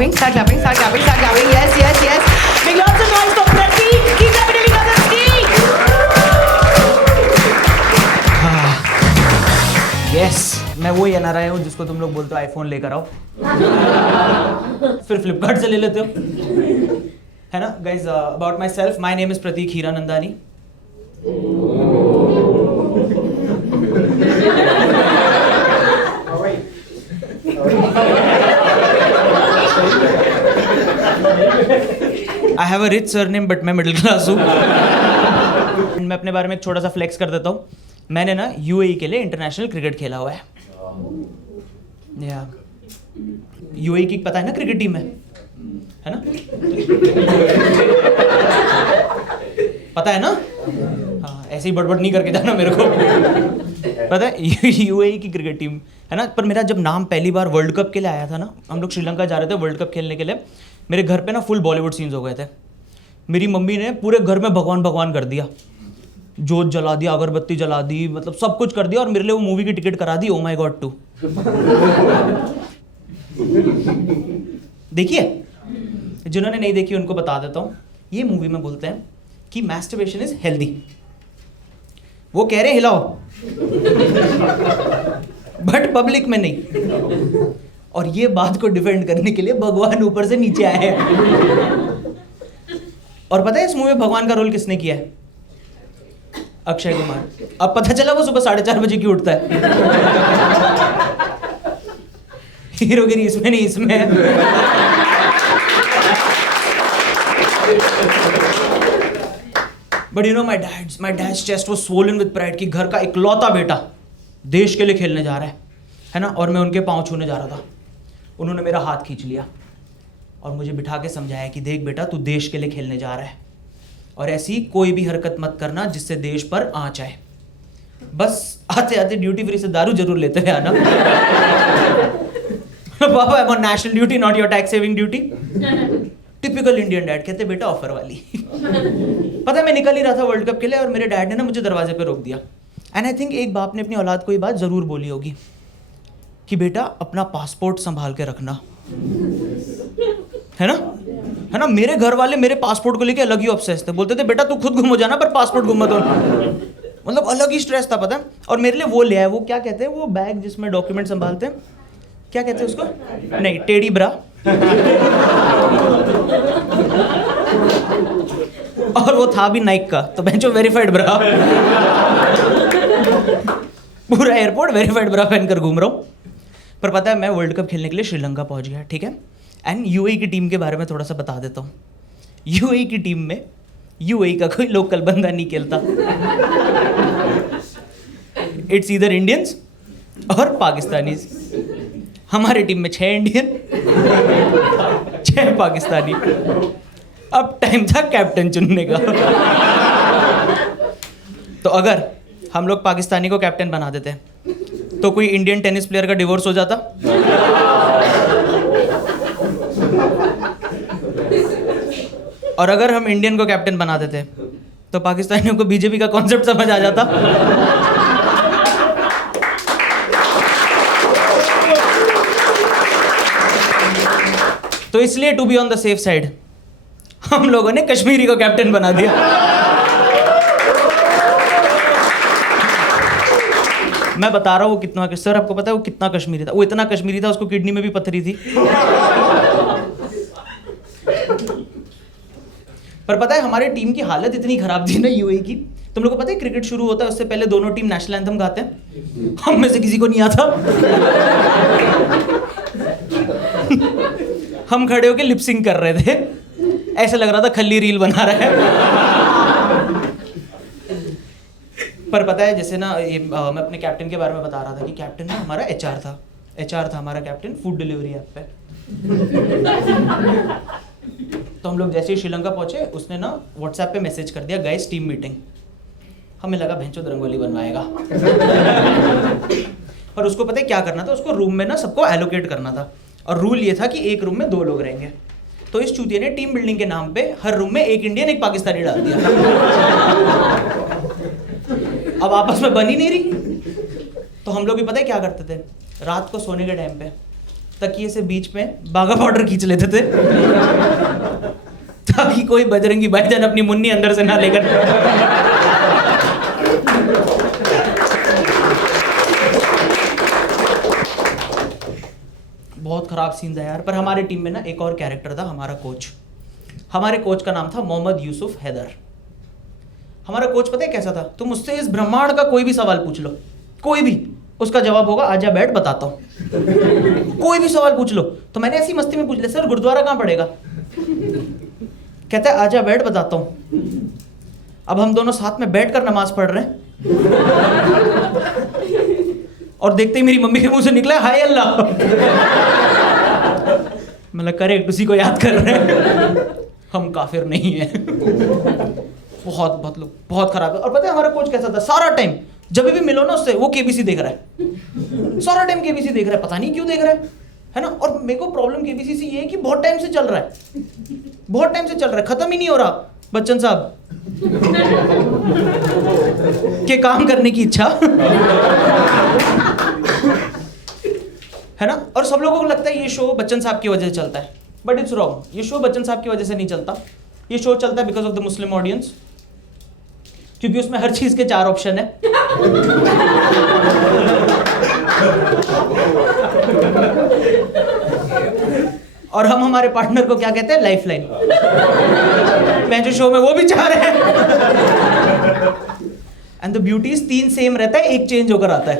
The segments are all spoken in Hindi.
clapping, start clapping, start clapping, start clapping. Yes, yes, yes. Make lots of noise for Prateek. Keep capitalizing on the stage. Yes, मैं वो NRI हूँ जिसको तुम लोग बोलते हो आईफोन लेकर आओ फिर फ्लिपकार्ट से ले लेते हो, है ना? Guys, about myself, my name is Prateek Hiranandani. I have a rich surname but मैं मिडिल क्लास हूँ. मैं अपने बारे में एक छोटा सा फ्लेक्स कर देता हूँ. मैंने ना UAE के लिए इंटरनेशनल क्रिकेट खेला हुआ है. या UAE की पता है ना क्रिकेट टीम है ना? पता है ना? हाँ, ऐसे ही बड़बड़ नहीं करके जाना मेरे को. पता है UAE की क्रिकेट टीम है ना. पर मेरा जब नाम पहली बार वर्ल्ड कप के लिए आया था ना, हम लोग श्रीलंका जा रहे थे वर्ल्ड कप खेलने के लिए. मेरे घर पे ना फुल बॉलीवुड सीन्स हो गए थे. मेरी मम्मी ने पूरे घर में भगवान भगवान कर दिया, जोत जला दिया, अगरबत्ती जला दी, मतलब सब कुछ कर दिया. और मेरे लिए वो मूवी की टिकट करा दी, ओ माई गॉड 2. देखिए, जिन्होंने नहीं देखी उनको बता देता हूँ. ये मूवी में बोलते हैं कि मैस्टरबेशन इज हेल्दी. वो कह रहे हिलाओ बट पब्लिक में नहीं. और ये बात को डिफेंड करने के लिए भगवान ऊपर से नीचे आए हैं. और पता है इस मूवी में भगवान का रोल किसने किया है? अक्षय कुमार. अब पता चला वो सुबह 4:30 बजे क्यों उठता है. हीरोगिरी इसमें नहीं, इसमें है. But you know my dad's chest was swollen with pride कि घर का इकलौता बेटा देश के लिए खेलने जा रहा है ना. और मैं उनके पाँव छूने जा रहा था. उन्होंने मेरा हाथ खींच लिया और मुझे बिठा के समझाया कि देख बेटा, तू देश के लिए खेलने जा रहा है और ऐसी कोई भी हरकत मत करना जिससे देश पर आँच आए. बस आते आते ड्यूटी फ्री से दारू जरूर लेते हुए आना. पापा, I am on national duty, not your tax saving duty. Typical Indian dad. कहते बेटा ऑफर वाली. पता है मैं निकल ही रहा था वर्ल्ड कप के लिए और मेरे डैड ने ना मुझे दरवाजे पे रोक दिया. एंड आई थिंक एक बाप ने अपनी औलाद को ये बात जरूर बोली होगी कि बेटा अपना पासपोर्ट संभाल के रखना, है ना. मेरे घर वाले मेरे पासपोर्ट को लेके अलग ही ऑब्सेस्ड थे. बोलते थे बेटा तू खुद गुम हो जाना पर पासपोर्ट गुम मत हो. मतलब अलग ही स्ट्रेस था, पता है. और मेरे लिए वो ले आया, वो क्या कहते हैं वो बैग जिसमें डॉक्यूमेंट संभालते हैं, क्या कहते हैं उसको? नहीं, टेडी ब्रा. और वो था भी नाइक का, तो बेंचो वेरीफाइड ब्रा. पूरा एयरपोर्ट वेरीफाइड ब्रा पहनकर घूम रहा हूँ. पर पता है मैं वर्ल्ड कप खेलने के लिए श्रीलंका पहुंच गया, ठीक है. एंड UAE की टीम के बारे में थोड़ा सा बता देता हूँ. UAE की टीम में UAE का कोई लोकल बंदा नहीं खेलता. इट्स ईदर इंडियंस और पाकिस्तानीज. हमारे टीम में 6 इंडियन 6 पाकिस्तानी. अब टाइम था कैप्टन चुनने का. तो अगर हम लोग पाकिस्तानी को कैप्टन बना देते तो कोई इंडियन टेनिस प्लेयर का डिवोर्स हो जाता. और अगर हम इंडियन को कैप्टन बना देते तो पाकिस्तानियों को बीजेपी का कॉन्सेप्ट समझ आ जाता. तो इसलिए to be on the safe side हम लोगों ने कश्मीरी को कैप्टन बना दिया. मैं बता रहा हूँ वो कितना, सर आपको पता है वो कितना कश्मीरी था? वो इतना कश्मीरी था उसको किडनी में भी पत्थरी थी. पर पता है हमारी टीम की हालत इतनी खराब थी ना UAE की. तुम लोगों को पता है क्रिकेट शुरू होता है उससे पहले दोनों टीम नेशनल एंथम गाते हैं. हम में से किसी को नहीं आता. हम खड़े होके लिपसिंग कर रहे थे. ऐसा लग रहा था खल्ली रील बना रहा है. पर पता है जैसे ना ये मैं अपने कैप्टन के बारे में बता रहा था कि कैप्टन ना हमारा HR था हमारा कैप्टन फूड डिलीवरी ऐप पे. तो हम लोग जैसे ही श्रीलंका पहुंचे उसने ना व्हाट्सएप पे मैसेज कर दिया गाइस टीम मीटिंग. हमें लगा भैंचोद रंगोली बनवाएगा. पर उसको पता है क्या करना था, उसको रूम में ना सबको एलोकेट करना था. और रूल ये था कि एक रूम में 2 लोग रहेंगे. तो इस चूतिया ने टीम बिल्डिंग के नाम पे हर रूम में एक इंडियन एक पाकिस्तानी डाल दिया. अब आपस में बन ही नहीं रही. तो हम लोग भी पता है क्या करते थे, रात को सोने के टाइम पे तकिए से बीच में बाघा पाउडर खींच लेते थे ताकि कोई बजरंगी भाईजान अपनी मुन्नी अंदर से ना लेकर। बहुत खराब सीन था यार। पर हमारे टीम में ना एक और कैरेक्टर था, हमारा कोच। हमारे कोच का नाम था मोहम्मद यूसुफ हैदर। हमारा कोच पता है कैसा था? तुम उससे इस ब्रह्मांड का कोई भी सवाल पूछ लो, कोई भी, उसका जवाब होगा आजा बैठ बताता हूँ। कोई भी सवाल पूछ लो। तो मैंने ऐसी मस्ती में पूछ लिया, सर गुरुद्वारा कहाँ पड़ेगा? कहता है आजा बैठ बताता हूँ। अब हम दोनों साथ में बैठ कर नमाज पढ़ रहे हैं और देखते ही मेरी मम्मी के मुंह से निकला हाय अल्लाह। मतलब करेक्ट, उसी को याद कर रहे हैं, हम काफिर नहीं है। बहुत लोग बहुत खराब है। और पता है हमारा कोच कैसा था? सारा टाइम जब भी मिलो ना उससे, वो केबीसी देख रहा है, सारा टाइम केबीसी देख रहा है, पता नहीं क्यों देख रहा है ना। और मेरे को प्रॉब्लम केबीसी से ये है कि बहुत टाइम से चल रहा है, बहुत टाइम से चल रहा है, खत्म ही नहीं हो रहा। बच्चन साहब के काम करने की इच्छा है ना। और सब लोगों को लगता है ये शो बच्चन साहब की वजह से चलता है, बट इट्स रॉन्ग। ये शो बच्चन साहब की वजह से नहीं चलता, ये शो चलता है because of the Muslim audience, क्योंकि उसमें हर चीज के 4 ऑप्शन है। और हम हमारे पार्टनर को क्या कहते हैं? Life line. मैं जो शो में वो भी 4 है। एंड द ब्यूटीज 3 सेम रहता है, 1 चेंज होकर आता है,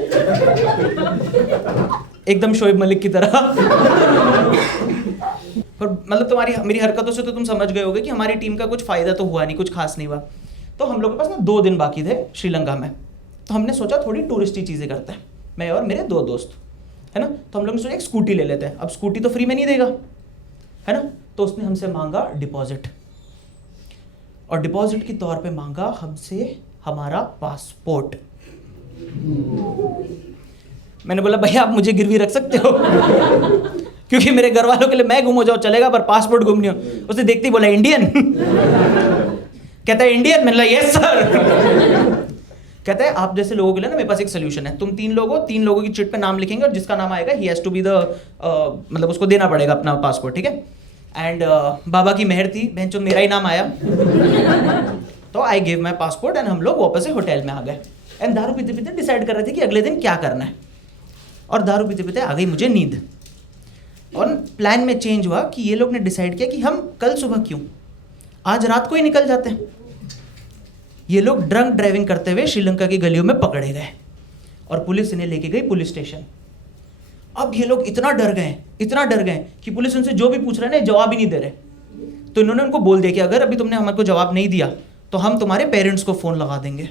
एकदम शोएब मलिक की तरह। पर मतलब तुम्हारी मेरी हरकतों से तो तुम समझ गए होगे कि हमारी टीम का कुछ फायदा तो हुआ नहीं, कुछ खास नहीं हुआ। तो हम लोग के पास ना 2 दिन बाकी थे श्रीलंका में, तो हमने सोचा थोड़ी टूरिस्टी चीज़ें करते हैं, मैं और मेरे 2 दोस्त, है ना। तो हम लोग ने सोचा एक स्कूटी ले लेते हैं। अब स्कूटी तो फ्री में नहीं देगा, है ना। तो उसने हमसे मांगा डिपॉजिट, और डिपॉजिट के तौर पे मांगा हमसे हमारा पासपोर्ट। मैंने बोला भैया आप मुझे गिरवी रख सकते हो क्योंकि मेरे घर वालों के लिए मैं गुम हो जाऊँ चलेगा, पर पासपोर्ट गुम नहीं हो। उसने देखते ही बोला इंडियन। कहता है इंडियन। मैंने बोला यस सर। कहता है आप जैसे लोगों के लिए ना मेरे पास एक सोल्यूशन है, तुम 3 लोगों की चिट पे नाम लिखेंगे और जिसका नाम आएगा ही हैज टू बी द मतलब उसको देना पड़ेगा अपना पासपोर्ट, ठीक है। एंड बाबा की मेहर थी, बहनचोद मेरा ही नाम आया। तो I give my passport and हम लोग वापस से होटल में आ गए। एंड दारू पीते पीते डिसाइड कर रहे थे कि अगले दिन क्या करना है, और दारू पीते पीते आ गई मुझे नींद। और प्लान में चेंज हुआ कि ये लोग ने डिसाइड किया कि हम कल सुबह क्यों, आज रात को ही निकल जाते हैं। ये लोग ड्रंक ड्राइविंग करते हुए श्रीलंका की गलियों में पकड़े गए और पुलिस इन्हें लेके गई पुलिस स्टेशन। अब ये लोग इतना डर गए कि पुलिस उनसे जो भी पूछ रहे हैं जवाब ही नहीं दे रहे। तो इन्होंने उनको बोल दिया कि अगर अभी तुमने हमारे को जवाब नहीं दिया तो हम तुम्हारे पेरेंट्स को फोन लगा देंगे।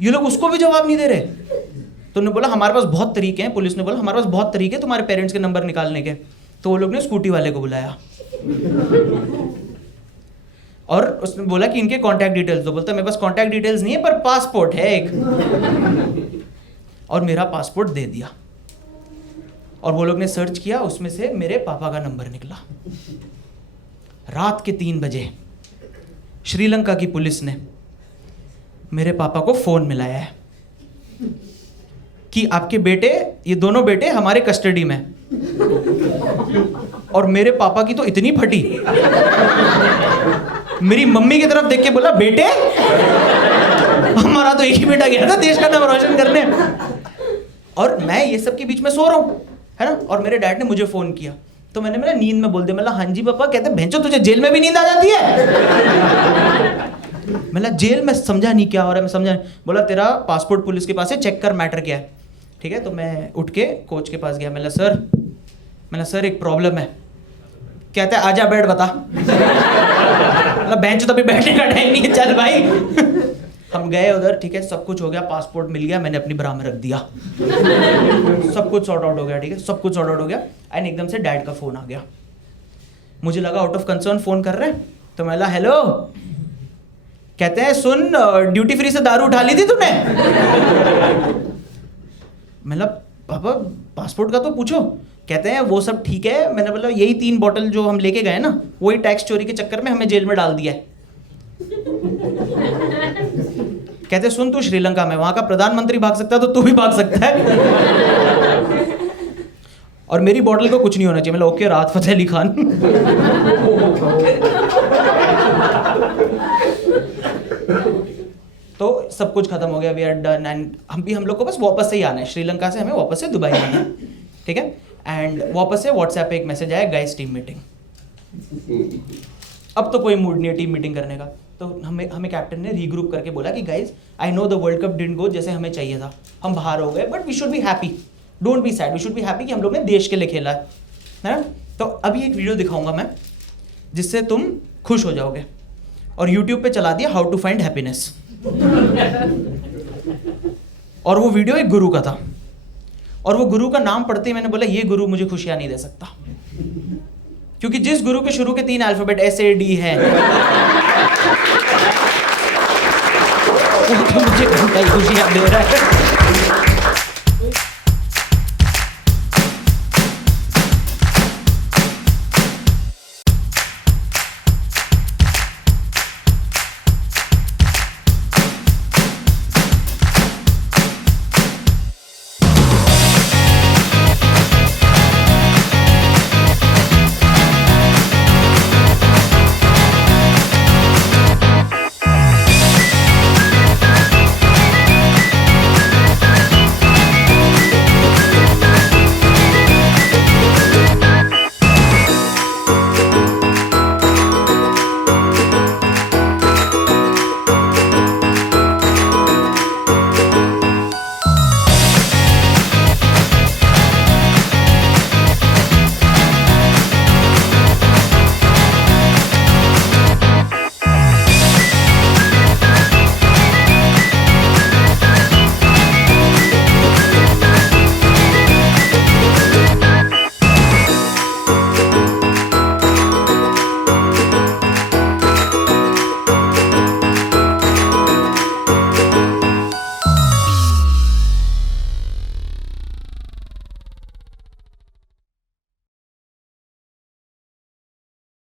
ये लोग उसको भी जवाब नहीं दे रहे। तो उन्होंने बोला हमारे पास बहुत तरीके हैं, पुलिस ने बोला हमारे पास बहुत तरीके हैं तुम्हारे पेरेंट्स के नंबर निकालने के। तो वो लोग ने स्कूटी वाले को बुलाया और उसने बोला कि इनके कॉन्टैक्ट डिटेल्स दो। बोलता मेरे पास कॉन्टैक्ट डिटेल्स नहीं है पर पासपोर्ट है एक। और मेरा पासपोर्ट दे दिया और वो लोग ने सर्च किया, उसमें से मेरे पापा का नंबर निकला। रात के 3 बजे श्रीलंका की पुलिस ने मेरे पापा को फोन मिलाया है कि आपके बेटे, ये दोनों बेटे हमारे कस्टडी में। और मेरे पापा की तो इतनी फटी, मेरी मम्मी की तरफ देख के बोला बेटे हमारा तो एक ही बेटा गया था देश का नाम रोशन करने। और मैं ये सब के बीच में सो रहा हूँ, है ना। और मेरे डैड ने मुझे फोन किया तो मैंने मेरा नींद में बोल दिया, मतलब हाँ जी पापा। कहते भेंचो तुझे जेल में भी नींद आ जाती है। मतलब जेल में समझा नहीं क्या हो रहा है, मैं समझा नहीं। बोला तेरा पासपोर्ट पुलिस के पास है, चेक कर मैटर क्या है, ठीक है। तो मैं उठ के कोच के पास गया। मैंने सर एक प्रॉब्लम है। कहता है आजा बैठ बता। मतलब बेंच तो अभी बैठने का टाइम नहीं है, चल भाई। हम गए उधर, ठीक है, सब कुछ हो गया, पासपोर्ट मिल गया, मैंने अपनी ब्रा में रख दिया। सब कुछ सॉर्ट आउट हो गया, ठीक है, सब कुछ सॉर्ट आउट हो गया। एंड एकदम से डैड का फोन आ गया। मुझे लगा आउट ऑफ कंसर्न फोन कर रहे हैं, तो मैं बोला हेलो। कहते हैं सुन ड्यूटी फ्री से दारू उठा ली थी तूने। मतलब पापा पासपोर्ट का तो पूछो। कहते हैं वो सब ठीक है। मैंने बोला यही 3 बॉटल जो हम लेके गए ना, वही टैक्स चोरी के चक्कर में हमें जेल में डाल दिया है। कहते सुन तू श्रीलंका में, वहां का प्रधानमंत्री भाग सकता है तो तू भी भाग सकता है। और मेरी बॉटल को कुछ नहीं होना चाहिए। मतलब ओके, राहत फ़तेह अली खान। तो सब कुछ खत्म हो गया, वी आर डन, एंड हम लोग को बस वापस से ही आना है श्रीलंका से, हमें वापस से दुबई आना है, ठीक है। एंड वापस से व्हाट्सएप पे एक मैसेज आया, गाइस टीम मीटिंग। अब तो कोई मूड नहीं है टीम मीटिंग करने का। तो हमें कैप्टन ने रीग्रुप करके बोला कि guys I know the world cup didn't go जैसे हमें चाहिए था, हम बाहर हो गए, but we should be happy, don't be sad, we should be happy कि हम लोग ने देश के लिए खेला है ना। तो अभी एक वीडियो दिखाऊंगा मैं जिससे तुम खुश हो जाओगे, और यूट्यूब पे चला दिया हाउ टू फाइंड हैप्पीनेस। और वो वीडियो एक गुरु का था, और वो गुरु का नाम पढ़ते ही मैंने बोला ये गुरु मुझे खुशियां नहीं दे सकता, क्योंकि जिस गुरु के शुरू के 3 अल्फाबेट SAD है वो तो मुझे खुशियां दे रहा है।